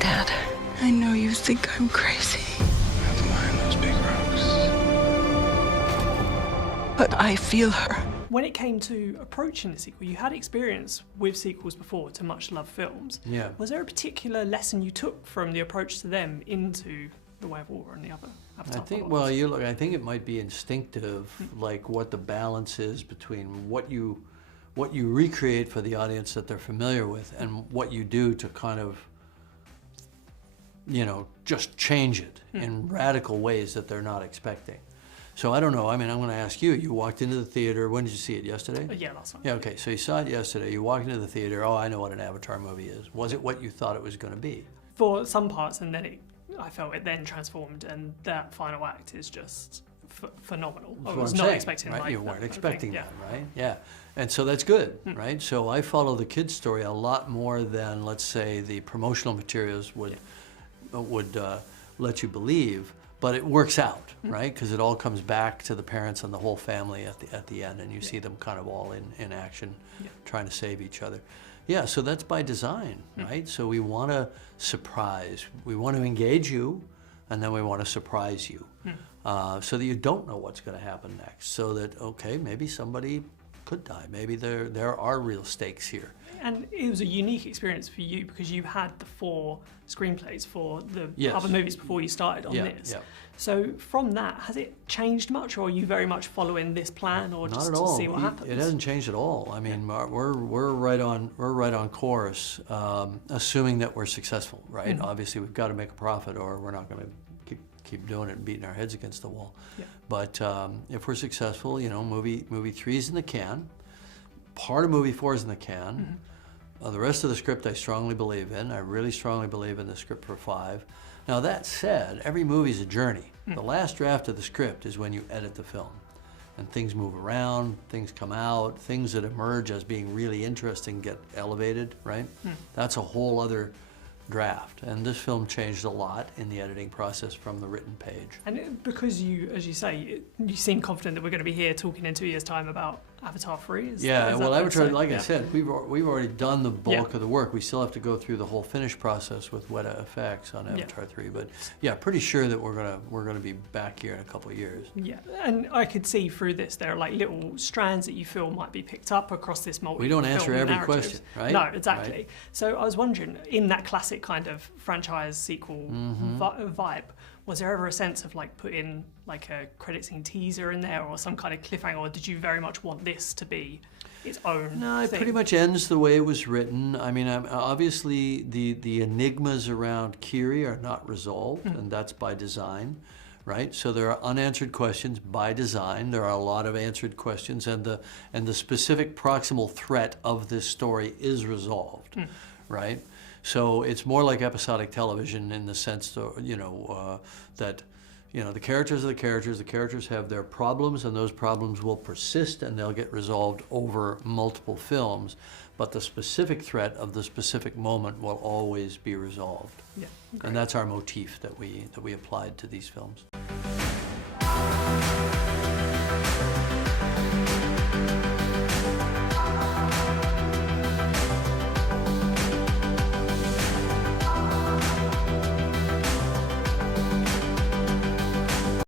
Dad, I know you think I'm crazy. That's behind those big rocks. But I feel her. When it came to approaching the sequel, you had experience with sequels before to much-loved films. Yeah. Was there a particular lesson you took from the approach to them into The Way of Water and the other Avatar? I think, well, I think it might be instinctive, like what the balance is between what you recreate for the audience that they're familiar with and what you do to kind of, just change it in radical ways that they're not expecting. So I don't know, I mean, I'm going to ask you, you walked into the theater, when did you see it, yesterday? Yeah, last night. Yeah, okay, so you saw it yesterday, you walked into the theater, oh, I know what an Avatar movie is. Was it what you thought it was going to be? For some parts, and then I felt it then transformed, and that final act is just phenomenal. That's I what was I'm not saying, expecting right? like You weren't that, expecting yeah. that, right? Yeah, and so that's good, right? So I follow the kid's story a lot more than, let's say, the promotional materials would let you believe, but it works out, right? Because it all comes back to the parents and the whole family at the end, and you see them kind of all in action, trying to save each other. Yeah, so that's by design, right? So we want to surprise, we want to engage you, and then we want to surprise you, so that you don't know what's going to happen next. So that, okay, maybe somebody could die. Maybe there are real stakes here. And it was a unique experience for you because you had the 4 screenplays for the Yes. other movies before you started on this. Yeah. So from that, has it changed much, or are you very much following this plan, or Not just at to all. see what happens? It hasn't changed at all. I mean, we're right on course, assuming that we're successful, right? Obviously, we've got to make a profit, or we're not going to keep doing it and beating our heads against the wall. Yeah. But if we're successful, movie 3's in the can. Part of movie 4's in the can. The rest of the script I strongly believe in. I really strongly believe in the script for 5. Now that said, every movie's a journey. The last draft of the script is when you edit the film. And things move around, things come out, things that emerge as being really interesting get elevated, right? That's a whole other draft. And this film changed a lot in the editing process from the written page. And because you, as you say, you seem confident that we're going to be here talking in 2 years' time about Avatar 3? Well, Avatar, like I Yeah. said, we've already done the bulk of the work. We still have to go through the whole finish process with Weta Effects on Avatar 3. But yeah, pretty sure that we're gonna be back here in a couple of years. Yeah, and I could see through this there are like little strands that you feel might be picked up across this multi. We don't answer every narrative. question, right? No, exactly. Right. So I was wondering, in that classic kind of franchise sequel vibe, was there ever a sense of like putting like a credit scene teaser in there or some kind of cliffhanger, or did you very much want this to be its own No, it thing? pretty much ends the way it was written. I mean, obviously the enigmas around Kiri are not resolved, and that's by design, right? So there are unanswered questions by design. There are a lot of answered questions, and the specific proximal threat of this story is resolved, right? So it's more like episodic television in the sense, that the characters are the characters have their problems, and those problems will persist and they'll get resolved over multiple films, but the specific threat of the specific moment will always be resolved. Yeah, And that's our motif that we applied to these films.